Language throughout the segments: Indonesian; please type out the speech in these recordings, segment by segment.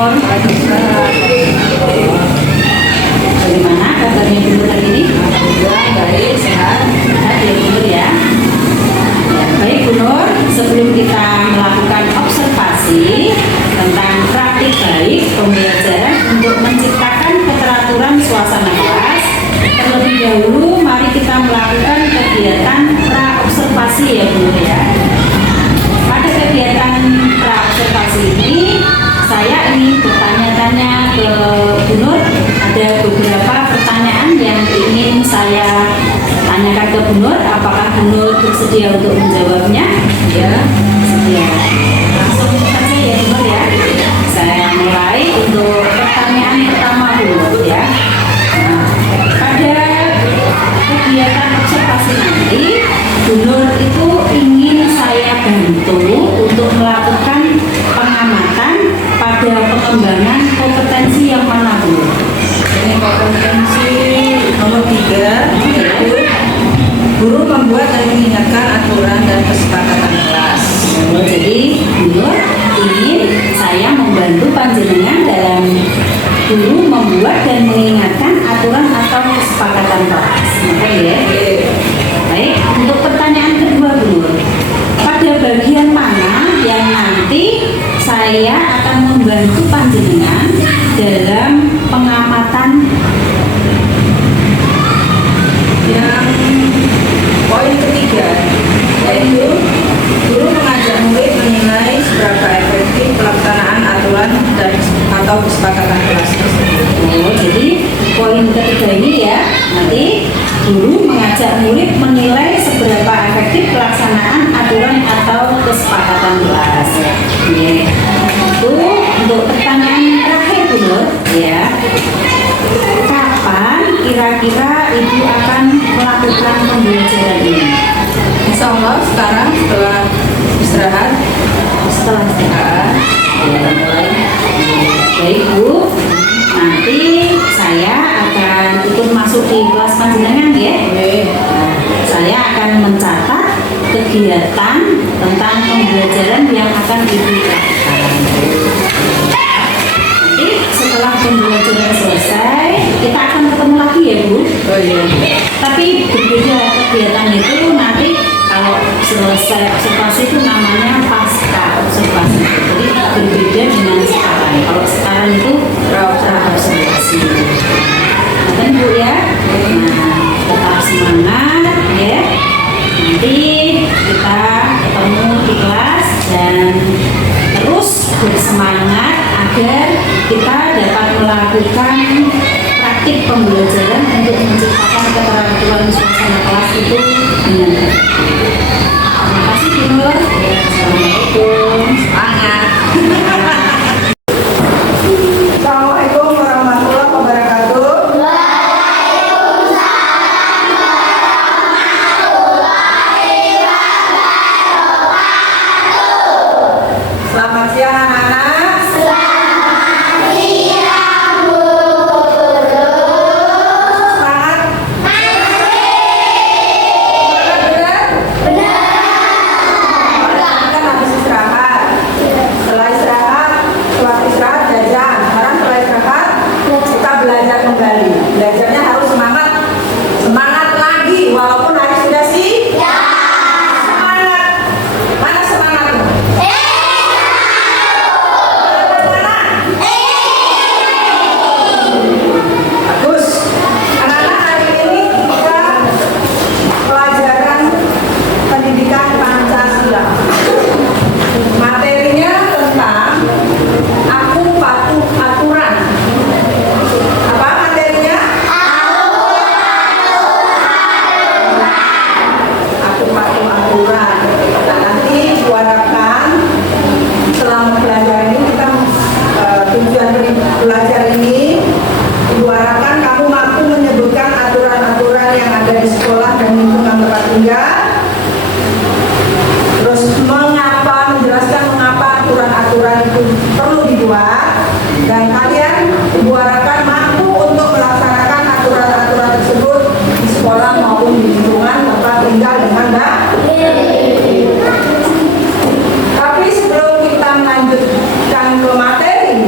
Bunur. Bagaimana kabarnya Bunur hari ini? Alhamdulillah baik, sehat. Sehat ya Bunur ya. Ya, baik Bunur, sebelum kita melakukan observasi tentang praktik baik pembelajaran untuk menciptakan keteraturan suasana kelas, terlebih dahulu mari kita melakukan kegiatan pra-observasi ya Bunur ya. Pada kegiatan pra-observasi ini, saya ingin bertanya-tanya ke Bunur. Ada beberapa pertanyaan yang ingin saya tanyakan ke Bunur. Apakah Bunur bersedia untuk menjawabnya? Ya, Ya, langsung saja ya Bunur ya. Saya mulai untuk pertanyaan pertama Bunur ya. Nah, pada kegiatan observasi nanti, Bunur itu ingin saya bantu untuk melakukan pengamatan pada pengembangan kompetensi yang mana Bunur? ini kompetensi nomor 3 yaitu guru membuat dan mengingatkan aturan dan kesepakatan kelas. Oh, jadi Bunur ingin saya membantu panjenengan dalam guru membuat dan mengingatkan aturan atau kesepakatan kelas. Oke ya. Baik, untuk pertanyaan kedua Bunur, pada bagian mana yang nanti saya akan membantu panjenengan dalam pengamatan? Yang poin ketiga yaitu guru mengajak murid menilai seberapa efektif pelaksanaan aturan dan atau kesepakatan kelas tersebut. Oh, jadi poin ketiga ini ya, nanti guru mengajak murid menilai seberapa efektif pelaksanaan aturan atau kesepakatan kelas. Oke. Itu untuk pertanyaan terakhir Bunur ya. Kapan kira-kira Ibu akan melakukan pembelajaran ini? Insya Allah sekarang setelah istirahat. Setelah istirahat. Ya, mulai. Baik Bu, nanti saya akan ikut masuk di kelas panjenengan ya. Nah, saya akan mencatat kegiatan tentang pembelajaran yang akan Ibu lakukan. Nanti setelah pembelajaran selesai, kita akan ketemu lagi ya Bu. Oh iya. Tapi berbeda kegiatan itu nanti kalau selesai observasi itu namanya pasca observasi. Jadi berbeda dengan sekarang. Kalau sekarang itu observasi. Nah, Bu ya. Nah, tetap semangat ya. Nanti kita ketemu di kelas dan terus bersemangat agar kita dapat melakukan praktik pembelajaran untuk menciptakan keteraturan suasana kelas itu dengan baik. Terima kasih Bunur. Assalamualaikum. Semangat. Assalamualaikum warahmatullahi wabarakatuh. Selamat siang anak-anak. Semangat. Benar. Kan habis istirahat. Setelah istirahat jajan. Sekarang setelah istirahat kita belajar kembali. Belajarnya harus semangat. Semangat lagi walaupun hari sudah semangat. Mana semangatmu? Bagus. Anak-anak, hari ini kita pelajaran pendidikan Pancasila. Materinya tentang aku patuh aturan. Apa materinya? Aku patuh aturan. Nah, nanti diharapkan selama belajar ini kita tujuan belajar ini diharapkan kamu mampu menyebutkan aturan-aturan yang ada di sekolah dan lingkungan tempat tinggal. Terus menjelaskan mengapa aturan-aturan itu perlu dibuat, dan kalian diharapkan mampu untuk melaksanakan aturan-aturan tersebut di sekolah maupun di lingkungan tempat tinggal dengan baik. Tapi sebelum kita melanjutkan ke materi,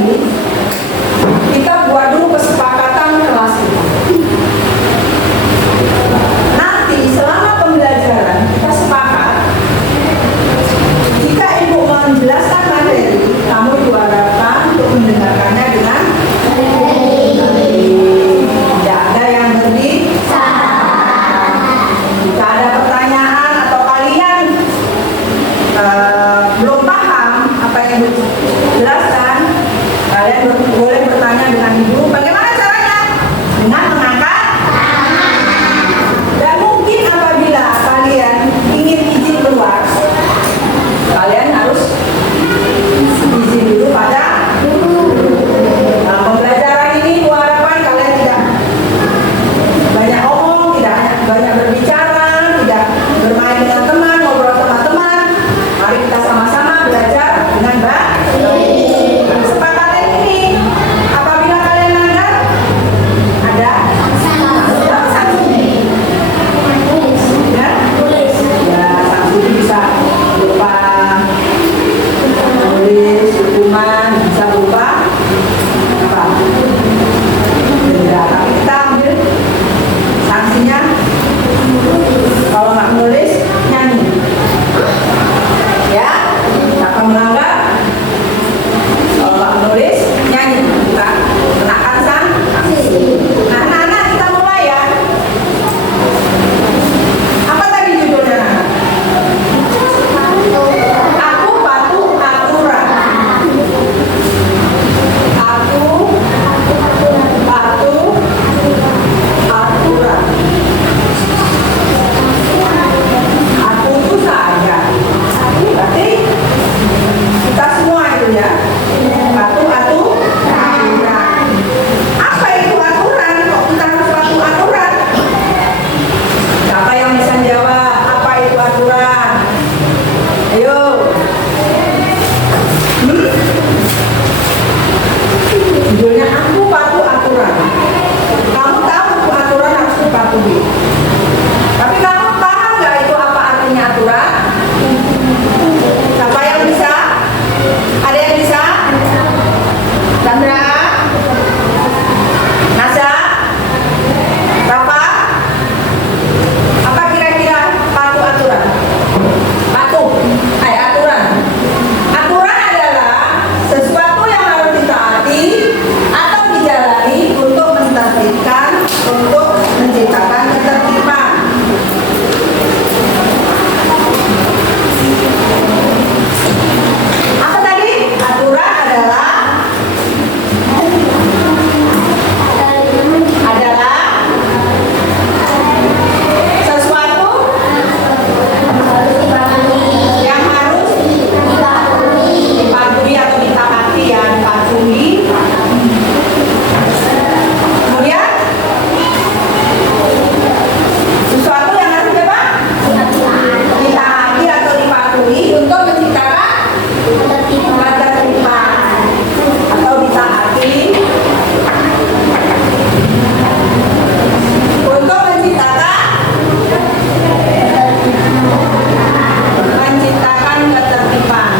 Menciptakan ketertiban.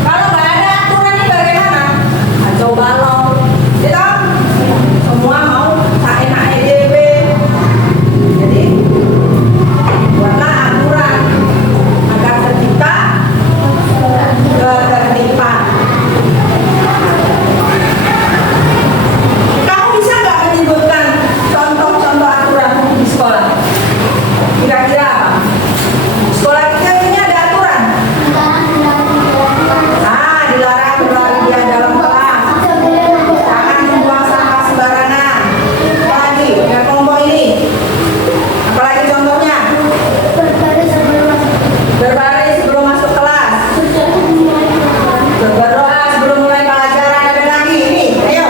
Kalau nggak ada aturan ini bagaimana? Kacau balau. Gitu? Semua mau seenaknya DP. Jadi buatlah aturan agar tercipta ketertiban. Kamu bisa nggak menyebutkan contoh-contoh aturan di sekolah? Kira-kira apa? Sekolah kita ini ada aturan. Dilarang berlarian dalam kelas. Jangan membuang sampah sembarangan. Apalagi yang kelompok ini? Apalagi contohnya? Berbaris sebelum masuk kelas. Berdoa sebelum mulai pelajaran. Ada lagi ini. Ayo.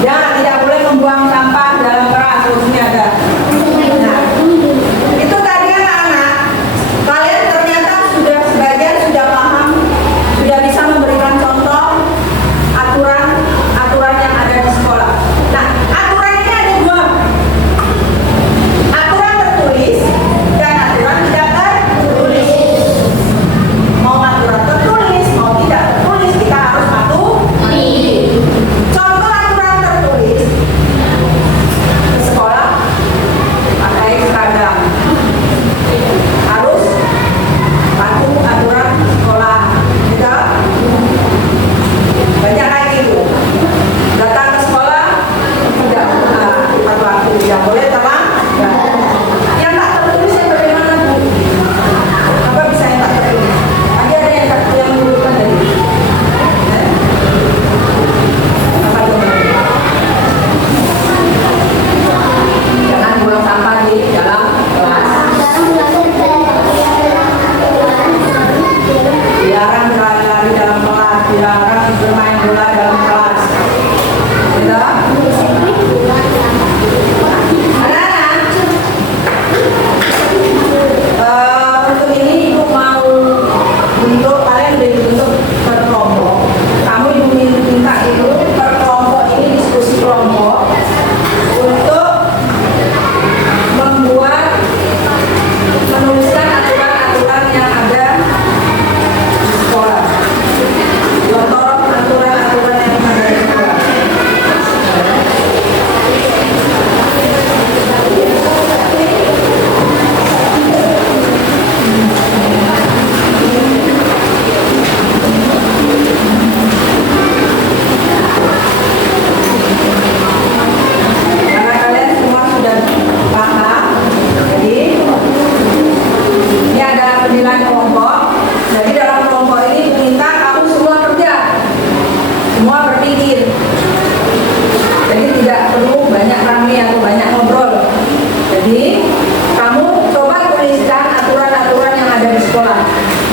Ya, tidak boleh membuang sampah dalam kelas. Harusnya ada. Nah, itu tadi anak-anak. Kalian ternyata sudah sebagian sudah paham, sudah bisa memberikan contoh aturan yang ada di sekolah. Nah, aturan ini ada dua. Aturan tertulis dan aturan tidak tertulis. Mau aturan tertulis, mau tidak tertulis, kita harus patuhi. Contoh aturan tertulis di sekolah, pakai seragam, harus patuh aturan sekolah. Gitu? Banyak lagi itu. Datang ke sekolah tidak tepat waktu, tidak boleh telat. Yang tak tertulis yang bagaimana, Bu? Apa bisa yang tak tertulis? Ada yang menyebutkan tadi. Apa itu? Jangan buang sampah di dalam kelas. Dilarang berlari-lari dalam kelas. Dilarang bermain bola dalam kelas. Gitu? Anak-anak, untuk ini ibu mau untuk kalian udah dibentuk per kelompok. Kamu ibu minta itu per kelompok ini diskusi kelompok untuk menuliskan aturan-aturan yang ada di sekolah. Contoh aturan-aturan yang ada di sekolah. Karena kalian semua sudah paham, jadi ini ada penilaian kelompok. Jadi dalam kelompok ini minta kamu semua kerja, semua berpikir. Jadi tidak perlu banyak rame atau banyak ngobrol. Jadi kamu coba tuliskan aturan-aturan yang ada di sekolah,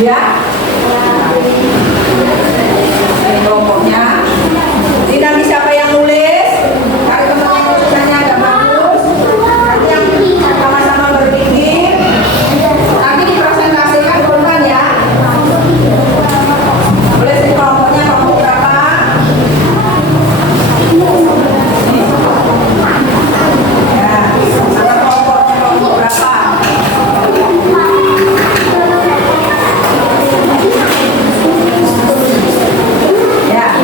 ya. Ini kelompoknya. Jadi nanti siapa yang nulis, cari teman yang tulisannya agak bagus. Nanti yang sama-sama berpikir. Nanti dipresentasikan bukan ya? Boleh sih kelompoknya kelompok berapa? Ya, sama kelompoknya kelompok berapa? Ya.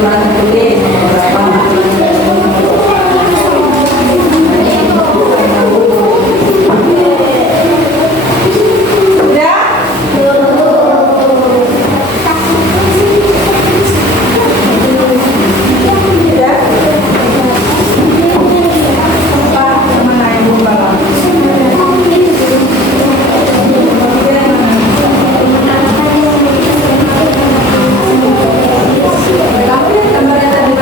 aturan tertulis beberapa sudah? Sudah? Pak, kemana Ibu Bapak? Gambar yang tadi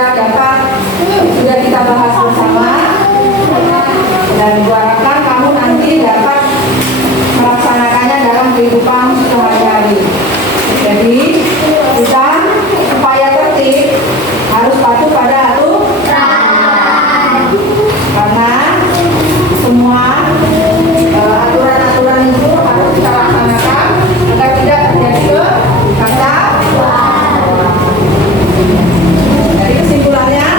sudah kita bahas bersama, dan diharapkan kamu nanti dapat melaksanakannya dalam kehidupan sehari-hari. Jadi kita supaya tertib harus patuh pada aturan, karena semua aturan-aturan itu harus kita laksanakan agar tidak terjadi kekacauan. Jadi kesimpulannya,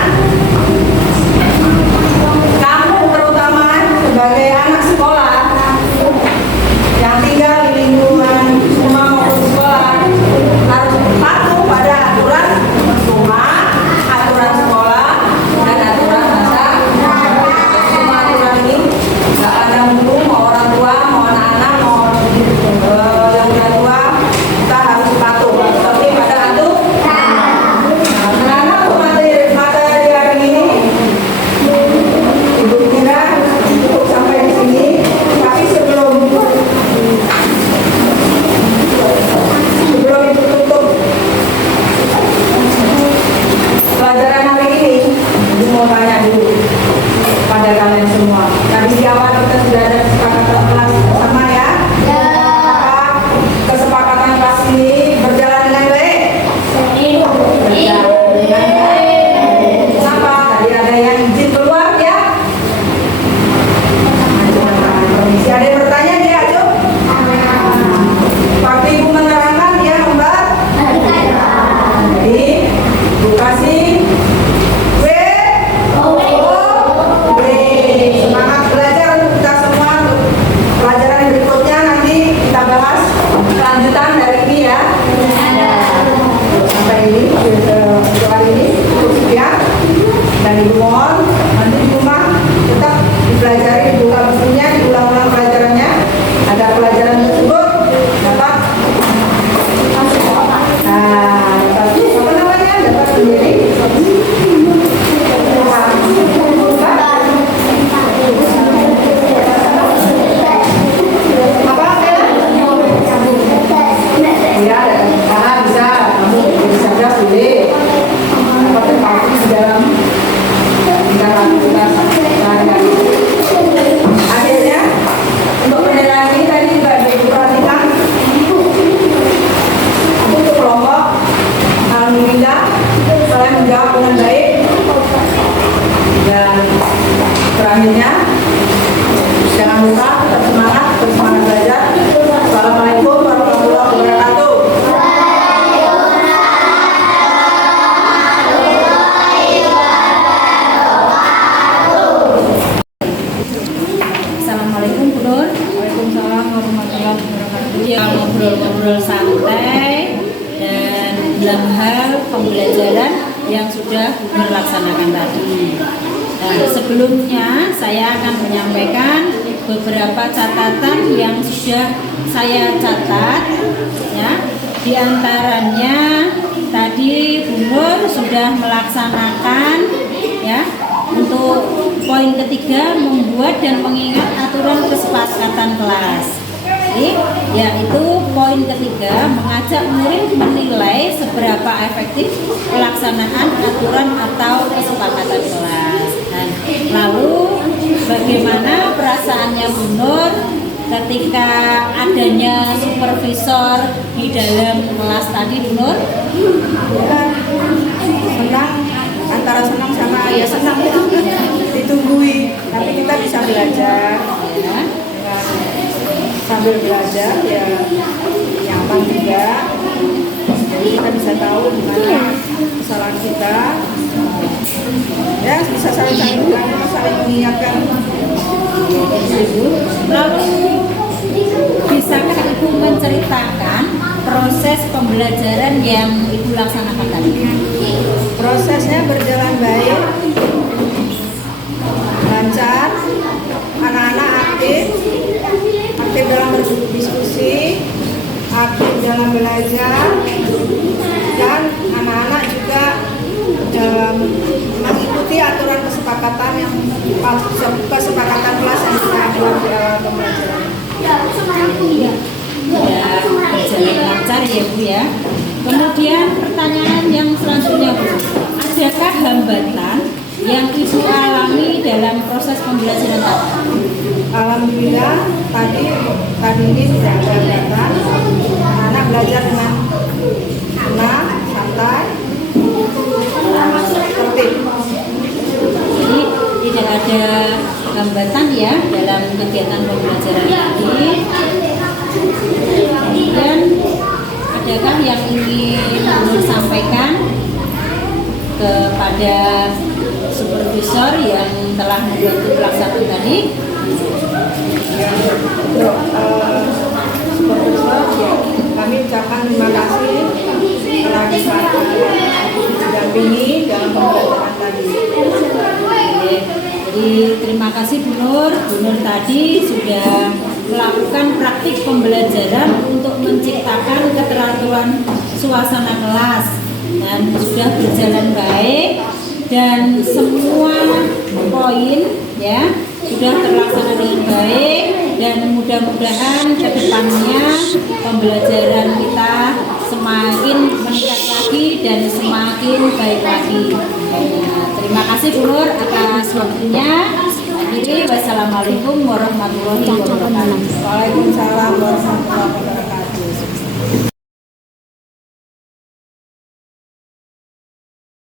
kamu terutama sebagai anak sekolah yang tinggal di lingkungan rumah maupun sekolah harus patuh pada aturan rumah, aturan sekolah, dan aturan bahasa. Semua aturan ini nggak ada mutu, mau orang tua, mau anak-anak, mau yang udah tua, kita harus patuh. Tapi pada aturan. Anak-anak materi hari ini, Ibu kira cukup sampai di sini. Tapi sebelum Ibu tutup pelajaran hari ini, Ibu mau tanya dulu pada kalian semua. Tadi di awal kita sudah ada kesepakatan kelas bersama ya. Apakah kesepakatan kelas ini berjalan dengan baik? Berjalan dengan baik. Kenapa? Tadi ada yang izin keluar ya? Permisi. Ada yang bertanya dia, Cuk? Waktu Ibu menerangkan dia Mbak? Jadi, Ibu kasih W. Semangat belajar untuk kita semua. Pelajaran berikutnya nanti kita bahas kelanjutan dari ini ya. Sampai ini, untuk hari ini cukup sekian. Dan Ibu mohon nanti di rumah tetap dipelajari, dibuka bukunya, diulang-ulang pelajarannya agar pelajaran tersebut dapat dapat menjadi ya, karena bisa kamu jadi cerdas boleh dapat terpaku di dalam aktivitas sehari-hari. Akhirnya untuk penilaian ini tadi juga diperhatikan untuk kelompok. Alhamdulillah kalian menjawab dengan baik. Dan terakhirnya jangan lupa tetap semangat belajar. Assalamualaikum warahmatullahi wabarakatuh. Assalamualaikum Bu Nur. Waalaikumsalam warahmatullahi wabarakatuh. Ya, ngobrol-ngobrol santai dan dalam hal pembelajaran yang sudah dilaksanakan tadi. Nah, sebelumnya saya akan menyampaikan beberapa catatan yang sudah saya catat ya. Di antaranya tadi Bu Nur sudah melaksanakan ya untuk poin ketiga, membuat dan mengingat aturan kesepakatan kelas. Yaitu poin ketiga, mengajak murid menilai seberapa efektif pelaksanaan aturan atau kesepakatan kelas. Dan lalu bagaimana perasaannya Bu Nur ketika adanya supervisor di dalam kelas tadi, Bu Nur? Senang, antara senang sama ya senang ditunggui, tapi kita bisa belajar ya. Sambil belajar ya nyaman juga, jadi kita bisa tahu gimana kesalahan kita ya, bisa saling mengingatkan. Lalu bisakah Ibu menceritakan proses pembelajaran yang Ibu laksanakan tadi? Prosesnya berjalan baik, lancar, anak-anak aktif dalam berdiskusi, aktif dalam belajar, dan anak-anak juga dalam mengikuti aturan kesepakatan kelas yang kita buat pembelajaran. Berjalan lancar ya Bu ya. Kemudian pertanyaan yang selanjutnya Bu, adakah yang Ibu alami dalam proses pembelajaran tadi? Alhamdulillah tadi ini tidak ada hambatan. Anak belajar dengan tenang, santai, tertib. Jadi tidak ada hambatan ya dalam kegiatan pembelajaran ini. Kemudian adakah yang ingin Nur sampaikan kepada supervisor yang telah membantu pelaksanaan tadi? Untuk supervisor, kami ucapkan terima kasih telah bisa didampingi dalam pembelajaran tadi. Oke, jadi terima kasih Bu Nur. Bu Nur tadi sudah melakukan praktik pembelajaran untuk menciptakan keteraturan suasana kelas dan sudah berjalan baik dan semua poin ya sudah terlaksana dengan baik dan mudah-mudahan ke depannya pembelajaran kita semakin meningkat lagi dan semakin baik lagi. Terima kasih Bu Nur atas waktunya. Akhiri, wassalamualaikum warahmatullahi wabarakatuh. Waalaikumsalam warahmatullahi wabarakatuh.